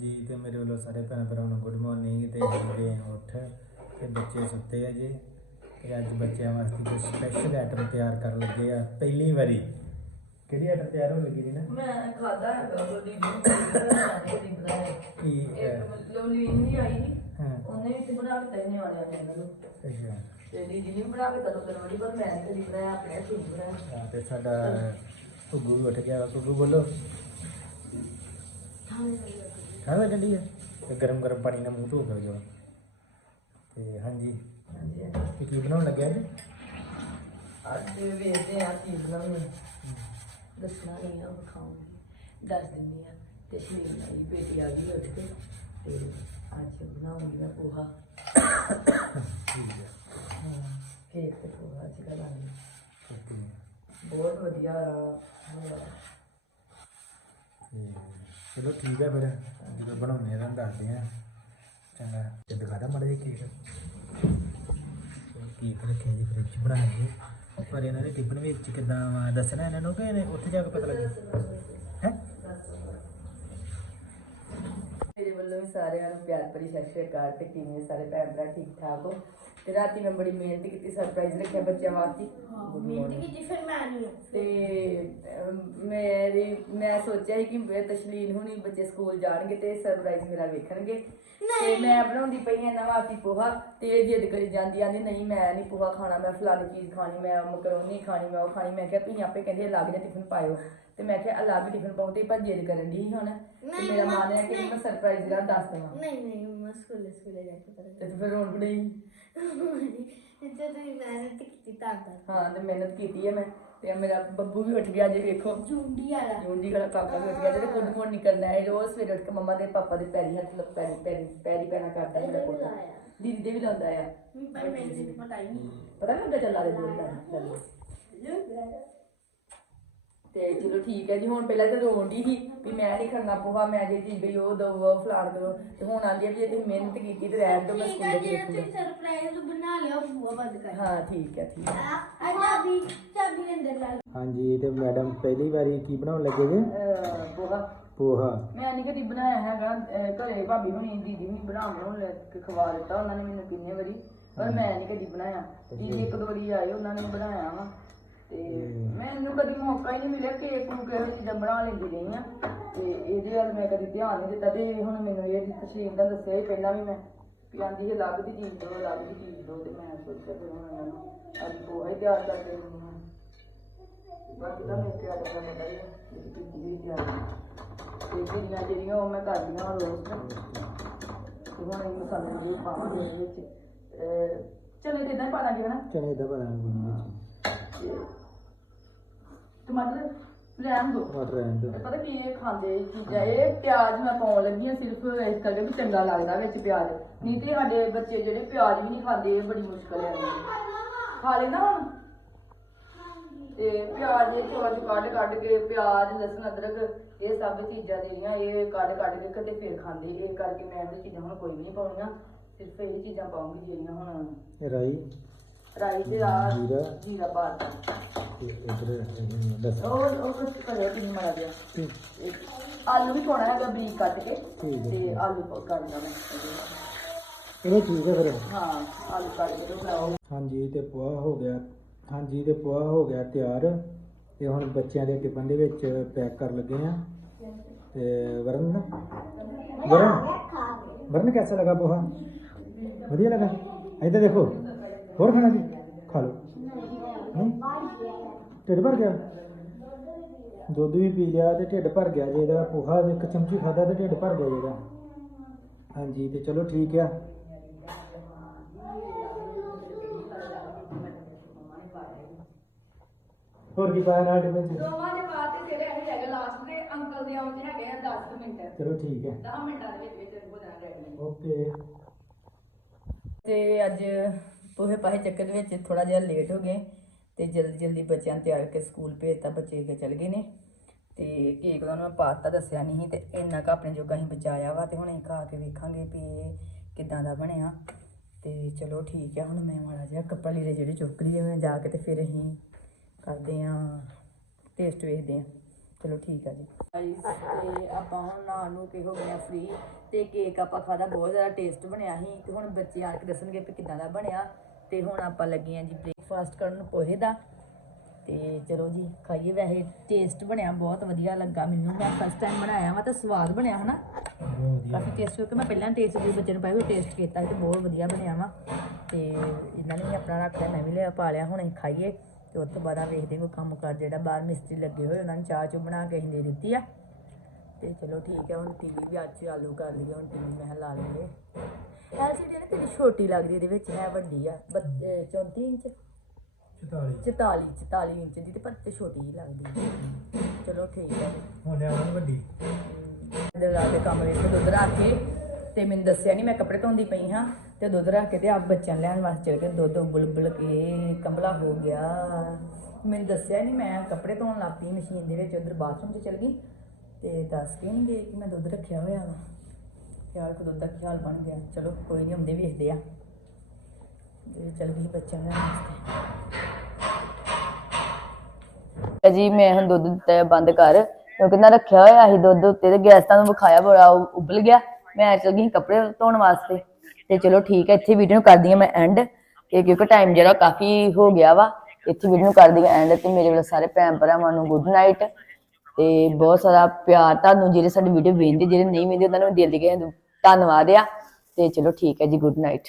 ਹਾਂਜੀ ਤੇ ਮੇਰੇ ਵੱਲੋਂ ਸਾਰੇ ਭੈਣ ਭਰਾਵਾਂ ਨੂੰ ਗੁੱਡ ਮਾਰਨਿੰਗ ਤੇ ਹਾਂ ਉੱਠ ਤੇ ਬੱਚੇ ਸੁੱਤੇ ਆ ਜੀ ਤੇ ਅੱਜ ਬੱਚਿਆਂ ਵਾਸਤੇ ਕੁਝ ਸਪੈਸ਼ਲ ਆਈਟਮ ਤਿਆਰ ਕਰਨ ਲੱਗੇ ਆ। ਪਹਿਲੀ ਵਾਰੀ। ਕਿਹੜੀ ਆਈਟਮ ਤਿਆਰ ਹੋਣ ਲੱਗੀ ਜੀ ਨਾ ਮੈਂ ਖਾਦਾ ਹੈਗਾ ਉਹਦੀ ਜਿਹੜੀ ਬਣਾਇਆ ਕੀ ਇੱਕ ਮਤਲਬ ਲੀਨ ਨਹੀਂ ਆਈ ਨੀ ਹਾਂ। ਉਹਨੇ ਵੀ ਤੇ ਬਣਾ ਕੇ ਤੈਨੇ ਵਾਲਿਆ ਨੇ ਮੈਨੂੰ। ਅੱਛਾ। ਤੇ ਦੀਦੀ ਨੇ ਵੀ ਬਣਾ ਕੇ ਤੈਨੂੰ ਕਰਵਾਈ ਪਰ ਮੈਂ ਨਹੀਂ ਕਦੀ ਬਣਾਇਆ ਆਪਣੇ ਹੱਥੀਂ ਬਣਾਇਆ ਹਾਂ, ਤੇ ਸਾਡਾ ਵੀ ਉੱਠ ਗਿਆ। ਗੁੱਗੂ ਬੋਲੋ। ਖਾਣਾ ਗੱਡੀ ਹੈ ਤੇ ਗਰਮ ਗਰਮ ਪਾਣੀ ਨਾਲ ਮੂੰਹ ਧੋ ਕੇ ਜਾਓ ਤੇ ਹਾਂਜੀ। ਹਾਂਜੀ। ਇਹ ਕੀ ਬਣਾਉਣ ਲੱਗਿਆ ਜੀ ਅੱਜ ਵੇਖਦੇ ਆ ਕੀ ਬਣਾਉਂਦੇ ਦੱਸਣਾ ਨਹੀਂ ਆ ਵਿਖਾਉਂਗੀ। ਦੱਸ ਦਿੰਦੀ ਆ ਤੇ ਸ਼ਲੀਨ ਮੇਰੀ ਬੇਟੀ ਆ ਗਈ ਉੱਠ ਕੇ। ਤੇ ਅੱਜ ਬਣਾਉਂਗੀ ਮੈਂ ਪੋਹਾ। ਠੀਕ ਹੈ ਕੇਕ ਤੇ ਪੋਹਾ ਅੱਜ ਕਰਾਂਗੀ ਬਹੁਤ ਵਧੀਆ ਹੋਇਆ ਤੇ ਚਲੋ ਠੀਕ ਹੈ ਫਿਰ, ਜਦੋਂ ਬਣਾਉਣੇ ਆ ਤੁਹਾਨੂੰ ਦੱਸਦੇ ਆ। ਚੰਗਾ ਤੇ ਦਿਖਾਦਾ ਮਾੜਾ ਜਿਹਾ ਕੇਕ। ਕੇਕ ਰੱਖਿਆ ਜੀ ਫ੍ਰਿਜ 'ਚ ਬਣਾਏ ਪਰ ਇਹਨਾਂ ਦੇ ਟਿਫਨ ਵਿੱਚ ਕਿਦਾਂ ਦੱਸਣਾ ਇਹਨਾਂ ਨੂੰ ਕਿ ਇਹਨੇ ਉੱਥੇ ਜਾ ਕੇ ਪਤਾ ਲੱਗੇ? ਹੈ? ਮੇਰੇ ਵੱਲੋਂ ਵੀ ਸਾਰਿਆਂ ਨੂੰ ਪਿਆਰ ਭਰੀ ਸਤਿ ਸ਼੍ਰੀ ਅਕਾਲ ਤੇ ਕਿਵੇਂ ਸਾਰੇ ਭੈਣ ਭਰਾ ਠੀਕ ਠਾਕ ਹੋ? ਤੇ ਰਾਤੀ ਮੈਂ ਬੜੀ ਮਿਹਨਤ ਕੀਤੀ ਸਰਪ੍ਰਾਈਜ਼ ਰੱਖਿਆ ਬੱਚਿਆਂ ਵਾਸਤੇ। morning. ਜੀ ਫਿਰ ਮੈਂ ਨਹੀਂ ਤੇ ਅਮ, ਮੇਰੀ ਮੈਂ ਸੋਚਿਆ ਸੀ ਕਿ ਇਹ ਤਸ਼ਲੀਨ ਹੁਣੀ ਬੱਚੇ ਸਕੂਲ ਜਾਣਗੇ ਤੇ ਸਰਪ੍ਰਾਈਜ਼ ਮੇਰਾ ਵੇਖਣਗੇ। ਤੇ ਮੈਂ ਬਣਾਉਂਦੀ ਪਈ ਹਾਂ ਨਵਾਂ ਤੀ ਪੋਹਾ ਤੇ ਇਹ ਜਿੱਦ ਕਰੀ ਜਾਂਦੀ ਆਂਦੀ ਨਹੀਂ ਮੈਂ ਨਹੀਂ ਪੋਹਾ ਖਾਣਾ ਮੈਂ ਫਲਾਣੀ ਚੀਜ਼ ਖਾਣੀ ਮੈਂ ਮਕਰੋਨੀ ਖਾਣੀ ਮੈਂ ਉਹ ਖਾਣੀ। ਮੈਂ ਕਿਹਾ ਤੁਸੀਂ ਆਪੇ ਕਹਿੰਦੇ ਅਲੱਗ ਜਿਹਾ ਟਿਫਨ ਪਾਇਓ। ਤੇ ਮੈਂ ਕਿਹਾ ਅਲੱਗ ਟਿਫਨ ਪਾਉ ਤੇ ਪਰ ਜਿੱਦ ਕਰਨ ਦੀ ਹੁਣ। ਤੇ ਮੇਰਾ ਮਨ ਹੈ ਕਿ। ਮੈਂ ਸਰਪ੍ਰਾਈਜ਼ ਦਾ ਦੱਸ ਦੇਵਾਂ। ਨਹੀਂ ਨਹੀਂ ਮੈਂ ਸਕੂਲ ਸਕੂਲ ਜਾ ਕੇ ਤੇ ਤੂੰ ਫਿਰ ਹੁਣ ਬਣਾਈ ਇੱਥੇ ਤੁਸੀਂ ਮਿਹਨਤ ਕੀਤੀ ਤਾਂ ਤਾਂ ਹਾਂ ਤੇ ਮਿਹਨਤ ਕੀਤੀ ਹੈ ਮੈਂ ਤੇ ਮੇਰਾ ਬੱਬੂ ਵੀ ਉੱਠ ਗਿਆ ਜੇ ਵੇਖੋ। ਜੁੰਡੀ ਵਾਲਾ। ਜੂੰਡੀ ਖੜਾ ਕਾਕਾ ਵੀ ਉੱਠ ਗਿਆ ਜਿਹੜੇ ਗੁੱਡ ਮਾਰਨਿੰਗ ਕਰਨਾ ਹੈ ਰੋਜ਼ ਸਵੇਰੇ ਉੱਠ ਕੇ ਮੰਮਾ ਦੇ ਪਾਪਾ ਦੇ ਪੈਰੀ ਹੱਥ ਲੱਗ ਪੈਰੀ ਪੈਰੀ ਪੈਰੀ ਪੈਣਾ ਕਰਦਾ ਮੇਰਾ ਲਾਇਆ। ਦੀਦੀ ਦੇ ਵੀ ਲਾਉਂਦਾ ਆ। ਪਰ ਮੈਨੂੰ ਨਹੀਂ ਪਤਾ ਹੀ ਨਹੀਂ ਪਤਾ ਨਹੀਂ ਲੱਗਾ ਚੱਲਾ ਦੇ ਦੂਰ ਦਾ। ਤੇ ਚਲੋ ਠੀਕ ਹੈ ਜੀ ਹੁਣ ਪਹਿਲਾਂ ਤਾਂ ਰੋਂਦੀ ਸੀ ਵੀ ਮੈਂ ਨਹੀਂ ਕਰਨਾ ਪੋਹਾ ਮੈਂ ਜੇ ਚੀਜ਼ ਗਈ ਉਹ ਦੋ ਉਹ ਫਲਾਣ ਦੋ ਤੇ ਹੁਣ ਆਂਦੀ ਹੈ ਵੀ ਜੇ ਤੁਸੀਂ ਮਿਹਨਤ ਕੀਤੀ ਤੇ ਰਹਿਣ ਦੋ ਮੈਂ ਠੀਕ ਸਕੂਲ ਹੈ ਦੇ ਜੇ ਦੇਖੂੰਗਾ ਸਰਪ੍ਰਾਈਜ਼ ਬਣਾ ਲਿਓ ਬੂਆ ਬੰਦ ਕਰ। ਹਾਂ ਠੀਕ ਹੈ ਠੀਕ ਹੈ। ਆ ਚਾਬੀ ਚਾਬੀ ਅੰਦਰ ਲਾ ਲਓ। ਹਾਂਜੀ ਤੇ ਮੈਡਮ ਪਹਿਲੀ ਵਾਰੀ ਕੀ ਬਣਾਉਣ ਲੱਗੇ ਜੀ? ਅਹ, ਪੋਹਾ। ਪੋਹਾ। ਮੈਂ ਨਹੀਂ ਕਦੀ ਬਣਾਇਆ ਹੈਗਾ ਅਹ ਘਰੇ ਭਾਬੀ ਹੁਣੀ ਦੀਦੀ ਹੁਣੀ ਬਣਾ ਬਣਾਉਣ ਲੈ ਕੇ ਖਵਾ ਦਿੱਤਾ ਉਹਨਾਂ ਨੇ ਮੈਨੂੰ ਕਿੰਨੇ ਵਾਰੀ ਪਰ ਮੈਂ ਨਹੀਂ ਕਦੀ ਬਣਾਇਆ। ਦੀਦੀ ਇੱਕ ਦੋ ਵਾਰੀ ਆਏ ਉਹਨਾਂ ਨੇ ਬਣਾਇਆ ਵਾ। ਤੇ ਮੈਨੂੰ ਕਦੀ ਮੌਕਾ ਹੀ ਨਹੀਂ ਮਿਲਿਆ ਕੇਕ ਨੂੰ ਕਿਹੋ ਚੀਜ਼ਾਂ ਬਣਾ ਲੈਂਦੀ ਰਹੀ ਆ। ਤੇ ਇਹਦੇ ਵੱਲ ਮੈਂ ਕਦੀ ਧਿਆਨ ਨਹੀਂ ਦਿੱਤਾ ਤੇ ਹੁਣ ਮੈਨੂੰ ਇਹ ਤਸ਼ਰੀਫ ਦਾ ਦੱਸਿਆ ਹੀ ਪਹਿਲਾਂ ਵੀ ਮੈਂ ਵੀ ਆਂਦੀ ਹੈ ਅਲੱਗ ਦੀ ਚੀਜ਼ ਦੋ ਅਲੱਗ ਦੀ ਚੀਜ਼ ਦੋ ਤੇ ਮੈਂ ਸੋਚਿਆ ਫਿਰ ਹੁਣ ਇਹਨਾਂ ਨੂੰ ਅੱਜ ਪੋਹਾ ਹੀ ਤਿਆਰ ਕਰਕੇ ਦਿੰਦੀ ਹਾਂ। ਬਾਕੀ ਤਾਂ ਮੇਰੇ ਤਿਆਰ ਦਾ ਪਤਾ ਹੀ ਹੈ ਜਿਹੜੀ ਕੀਤੀ ਹੋਈ ਤਿਆਰ। ਤੇ ਜਿਹੜੀਆਂ ਜਿਹੜੀਆਂ ਉਹ ਮੈਂ ਕਰਦੀਆਂ ਹਾਂ ਰੋਜ਼। ਤੇ ਹੁਣ ਇਹ ਮਸਾਲੇ ਜਿਹੜੇ ਪਾਵਾਂਗੇ ਇਹਦੇ ਵਿੱਚ। ਚਲੋ ਤੇ ਇਦਾਂ ਪਾ ਦਾਂਗੇ ਹਨਾ। ਵਿੱਚ। ਤੇ ਟਮਾਟਰ ਲੈਣ ਦੋ। ਟਮਾਟਰ ਰਹਿਣ ਦਿਓ। ਪਤਾ ਕੀ ਇਹ ਖਾਂਦੇ ਇਹ ਚੀਜ਼ਾਂ ਇਹ ਪਿਆਜ਼ ਮੈਂ ਪਾਉਣ ਲੱਗੀ ਹਾਂ ਸਿਰਫ ਇਸ ਕਰਕੇ ਵੀ ਚੰਗਾ ਲੱਗਦਾ ਵਿੱਚ ਪਿਆਜ਼। ਨਹੀਂ ਤੇ ਸਾਡੇ ਬੱਚੇ ਜਿਹੜੇ ਪਿਆਜ਼ ਵੀ ਨਹੀਂ ਖਾਂਦੇ ਇਹ ਬੜੀ ਮੁਸ਼ਕਲ ਹੈ। ਖਾ ਲੈਣਾ ਹੁਣ? ਤੇ ਪਿਆਜ਼ ਇਹ ਚੋਂ ਕੱਢ ਕੱਢ ਕੇ ਪਿਆਜ਼ ਲਸਣ ਅਦਰਕ ਇਹ ਸਭ ਚੀਜ਼ਾਂ ਜਿਹੜੀਆਂ ਇਹ ਕੱਢ ਕੱਢ ਕੇ ਕਦੇ ਫੇਰ ਖਾਂਦੇ। ਇਹ ਕਰਕੇ ਮੈਂ ਇਹ ਚੀਜ਼ਾਂ ਹੁਣ ਕੋਈ ਵੀ ਨਹੀਂ ਪਾਉਣੀਆਂ ਸਿਰਫ ਇਹ ਚੀਜ਼ਾਂ ਪਾਉਂਗੀ ਜਿਹੜੀਆਂ ਹੁਣ ਇਹ ਰਾਈ। ਰਾਈ ਤੇ ਆ ਜੀਰਾ। ਜੀਰਾ ਪਾ ਦਿੱਤਾ ਤੇ ਇਧਰ ਲਸਣ ਉਹ ਉਹ ਕੁਝ ਕਰਿਆ ਕਿੰਨੀ ਮਾੜਾ ਜਿਹਾ। ਠੀਕ। ਇੱਕ ਆਲੂ ਵੀ ਪਾਉਣਾ ਹੈਗਾ ਬਰੀਕ ਕੱਟ ਕੇ ਠੀਕ ਹੈ। ਤੇ ਆਲੂ ਪਾ- ਕਰ ਦੇਣਾ ਮੈਂ। ਚਲੋ ਠੀਕ ਹੈ ਫਿਰ? ਹਾਂ ਆਲੂ ਕੱਟ ਕੇ ਤੇ ਬਣਾਓ। ਹਾਂਜੀ ਤੇ ਪੋਹਾ ਹੋ ਗਿਆ। ਹਾਂਜੀ ਤੇ ਪੋਹਾ ਹੋ ਗਿਆ ਤਿਆਰ। ਤੇ ਹੁਣ ਬੱਚਿਆਂ ਦੇ ਟਿਫਨ ਦੇ ਵਿੱਚ ਪੈਕ ਕਰ ਲੱਗੇ ਆ। ਤੇ ਵਰਨ? ਵਰਨ? ਵਰਨ ਕਿਹਦਾ ਲਗਾ ਪੋਹਾ? ਵਧੀਆ ਲਗਾ। ਇੱਧਰ ਦੇਖੋ। ਹੋਰ ਖਾਣਾ ਜੀ ਖਾ ਲਓ। ਢਿੱਡ ਭਰ ਗਿਆ? ਦੁੱਧ ਵੀ ਪੀ ਲਿਆ ਤੇ ਢਿੱਡ ਭਰ ਗਿਆ ਜੇ ਇਹਦਾ ਪੋਹਾ ਇੱਕ ਚਮਚੀ ਖਾਦਾ ਤੇ ਢਿੱਡ ਭਰ ਗਿਆ ਜਿਹਦਾ ਹਾਂਜੀ ਤੇ ਚਲੋ ਠੀਕ ਆ। ਹੋਰ ਕੀ ਪਾਇਆ ਨਾਲ ਟਿਫਨ ਚ ਦੋਵਾਂ ਦੇ ਬਾਅਦ ਤੇ ਜਿਹੜੇ ਇਹ ਹੈਗੇ ਲਾਸਟ ਦੇ ਅੰਕਲ ਦੇ ਆਉਂਦੇ ਹੈਗੇ ਆ 10 ਮਿੰਟ। ਚਲੋ ਠੀਕ ਹੈ 10 ਮਿੰਟਾਂ ਦੇ ਵਿੱਚ ਵਿੱਚ ਹੋ ਜਾਣਾ ਰੈਡੀ ਓਕੇ। ਤੇ ਅੱਜ ਪੋਹੇ ਪਾਹੇ ਚੱਕਰ ਦੇ ਵਿੱਚ ਥੋੜਾ ਜਿਹਾ ਲੇਟ ਹੋ ਗਏ ਤੇ ਜਲਦੀ ਜਲਦੀ ਬੱਚਿਆਂ ਨੂੰ ਤਿਆਰ ਕਰਕੇ ਸਕੂਲ ਭੇਜਤਾ, ਬੱਚੇ ਕੇ ਚਲ ਗਏ ਨੇ। ਤੇ ਕੇਕ ਦਾ ਉਹਨਾਂ ਨੂੰ ਪਾਤਾ ਦੱਸਿਆ ਨਹੀਂ ਸੀ ਤੇ ਇੰਨਾ ਕੁ ਆਪਣੇ ਜੋਗਾ ਹੀ ਬਚਾਇਆ ਵਾ ਤੇ ਹੁਣ ਅਸੀਂ ਖਾ ਕੇ ਵੇਖਾਂਗੇ ਵੀ ਇਹ ਕਿਦਾਂ ਦਾ ਬਣਿਆ। ਤੇ ਚਲੋ ਠੀਕ ਆ, ਹੁਣ ਮੈਂ ਮਾੜਾ ਜਿਹਾ ਕੱਪੜਾ ਲੀੜੇ ਜਿਹੜੇ ਚੁੱਕ ਲਈ ਮੈਂ ਜਾ ਕੇ ਤੇ ਫਿਰ ਅਸੀਂ ਕਰਦੇ ਆ ਟੇਸਟ ਵੇਖਦੇ ਆ। ਚਲੋ ਠੀਕ ਹੈ ਜੀ। ਤੇ ਆਪਾਂ ਹੁਣ ਨਹਾਉਣ ਨੂੰ ਕਿ ਹੋ ਗਿਆ ਫ੍ਰੀ ਤੇ ਕੇਕ ਆਪਾਂ ਖਾਦਾ ਬਹੁਤ ਜ਼ਿਆਦਾ ਟੇਸਟ ਬਣਿਆ ਸੀ। ਤੇ ਹੁਣ ਬੱਚੇ ਆ ਕੇ ਦੱਸਣਗੇ ਵੀ ਕਿੱਦਾਂ ਦਾ ਬਣਿਆ। ਤੇ ਹੁਣ ਆਪਾਂ ਲੱਗੇ ਆ ਜੀ ਬ੍ਰੇਕਫਾਸਟ ਕਰਨ ਪੋਹੇ ਦਾ। ਤੇ ਚਲੋ ਜੀ ਖਾਈਏ ਵੈਸੇ ਟੇਸਟ ਬਣਿਆ ਬਹੁਤ ਵਧੀਆ ਲੱਗਾ ਮੈਨੂੰ। ਮੈਂ ਫਸਟ ਟਾਈਮ ਬਣਾਇਆ ਵਾ ਤਾਂ ਸਵਾਦ ਬਣਿਆ ਹਨਾ? ਬਹੁਤ ਵਧੀਆ। ਕਾਫੀ ਟੇਸਟ ਕਿਉਂਕਿ ਮੈਂ ਪਹਿਲਾਂ ਟੇਸਟ ਦੇ ਬੱਚੇ ਨੂੰ ਪਾਇਆ ਉਹ ਟੇਸਟ ਕੀਤਾ ਤੇ ਬਹੁਤ ਵਧੀਆ ਬਣਿਆ ਵਾ। ਤੇ ਇਹਨਾਂ ਨੇ ਵੀ ਆਪਣਾ ਰੱਖ ਲਿਆ ਮੈਂ ਵੀ ਲਿਆ ਪਾ ਲਿਆ ਹੁਣ ਅਸੀਂ ਖਾਈਏ। ਤੇ ਉਸ ਤੋਂ ਬਾਅਦ ਵੇਖਦੇ ਕੋਈ ਕੰਮ ਕਰ ਜਿਹੜਾ ਬਾਹਰ ਮਿਸਤਰੀ ਲੱਗੇ ਹੋਏ ਉਹਨਾਂ ਨੇ ਚਾਹ ਚੂ ਬਣਾ ਕੇ ਅਸੀਂ ਦੇ ਦਿੱਤੀ ਆ। ਤੇ ਚਲੋ ਠੀਕ ਹੈ ਹੁਣ ਟੀਵੀ ਵੀ ਅੱਜ ਚਾਲੂ ਕਰ ਲਈਏ ਹੁਣ ਟੀਵੀ ਮੈਂ ਲਾ ਲਈਏ। ਐਲਸੀਡੀ ਨਾ ਤੇਰੀ ਛੋਟੀ ਲੱਗਦੀ ਇਹਦੇ ਵਿੱਚ ਹੈ ਵੱਡੀ ਆ 34 ਇੰਚ? 44 44 44 ਇੰਚ ਦੀ ਤੇ ਪਰ ਤੇ ਛੋਟੀ ਜਿਹੀ ਲੱਗਦੀ ਹੈ। ਚਲੋ ਠੀਕ ਹੈ। ਹੁਣ ਆ ਵੱਡੀ। ਦੇ ਲਾ ਕੇ ਕੰਮ ਵਿੱਚ ਦੁੱਧ ਰੱਖ ਕੇ ਤੇ ਮੈਨੂੰ ਦੱਸਿਆ ਨਹੀਂ ਮੈਂ ਕੱਪੜੇ ਧੋਂਦੀ ਪਈ ਹਾਂ। ਤੇ ਦੁੱਧ ਰੱਖ ਕੇ ਤੇ ਆਪ ਬੱਚਿਆਂ ਨੂੰ ਲੈਣ ਵਾਸਤੇ ਚਲ ਗਏ। ਦੁੱਧ ਉਬਲ ਉਬਲ ਕੇ ਕੰਬਲਾ ਹੋ ਗਿਆ। ਮੈਨੂੰ ਦੱਸਿਆ ਨਹੀਂ ਮੈਂ ਕੱਪੜੇ ਧੋਣ ਲੱਗ ਪਈ ਮਸ਼ੀਨ ਦੇ ਵਿੱਚ, ਉਧਰ ਬਾਥਰੂਮ 'ਚ ਚਲ ਗਈ ਤੇ ਦੱਸ ਕੇ ਨਹੀਂ ਗਏ ਕਿ ਮੈਂ ਦੁੱਧ ਰੱਖਿਆ ਹੋਇਆ ਵਾ। ਖਿਆਲ ਕੋ ਦੁੱਧ ਦਾ ਖਿਆਲ ਬਣ ਗਿਆ। ਚਲੋ, ਕੋਈ ਨਹੀਂ ਹੁੰਦੇ ਵੇਖਦੇ ਆ। ਤੇ ਚਲ ਗਈ ਬੱਚਿਆਂ ਦੇ ਵਾਸਤੇ। ਜੀ, ਮੈਂ ਹੁਣ ਦੁੱਧ ਦਿੱਤਾ ਬੰਦ ਕਰ। ਕਿਉਂਕਿ ਨਾ ਰੱਖਿਆ ਹੋਇਆ ਸੀ ਦੁੱਧ ਉੱਤੇ ਤੇ ਗੈਸ ਤੁਹਾਨੂੰ ਵਿਖਾਇਆ ਬੜਾ ਉਬਲ ਗਿਆ। ਮੈਂ ਚਲ ਗਈ ਕੱਪੜੇ ਧੋਣ ਵਾਸਤੇ। ਤੇ ਚਲੋ ਠੀਕ ਹੈ, ਇੱਥੇ ਵੀਡੀਓ ਨੂੰ ਕਰਦੀ ਹਾਂ ਮੈਂ ਐਂਡ ਤੇ ਕਿਉਂਕਿ ਟਾਈਮ ਜਿਹੜਾ ਕਾਫੀ ਹੋ ਗਿਆ ਵਾ, ਇੱਥੇ ਵੀਡੀਓ ਨੂੰ ਕਰਦੀ ਹਾਂ ਐਂਡ ਤੇ ਮੇਰੇ ਵੱਲੋਂ ਸਾਰੇ ਭੈਣ ਭਰਾਵਾਂ ਨੂੰ ਗੁੱਡ ਨਾਈਟ ਤੇ ਬਹੁਤ ਸਾਰਾ ਪਿਆਰ ਤੁਹਾਨੂੰ, ਜਿਹੜੇ ਸਾਡੀ ਵੀਡੀਓ ਵੇਖਦੇ, ਜਿਹੜੇ ਨਹੀਂ ਵੇਖਦੇ, ਉਹਨਾਂ ਨੂੰ ਦਿਲ ਦੀ ਧੰਨਵਾਦ ਆ ਤੇ ਚਲੋ ਠੀਕ ਹੈ ਜੀ ਗੁੱਡ ਨਾਈਟ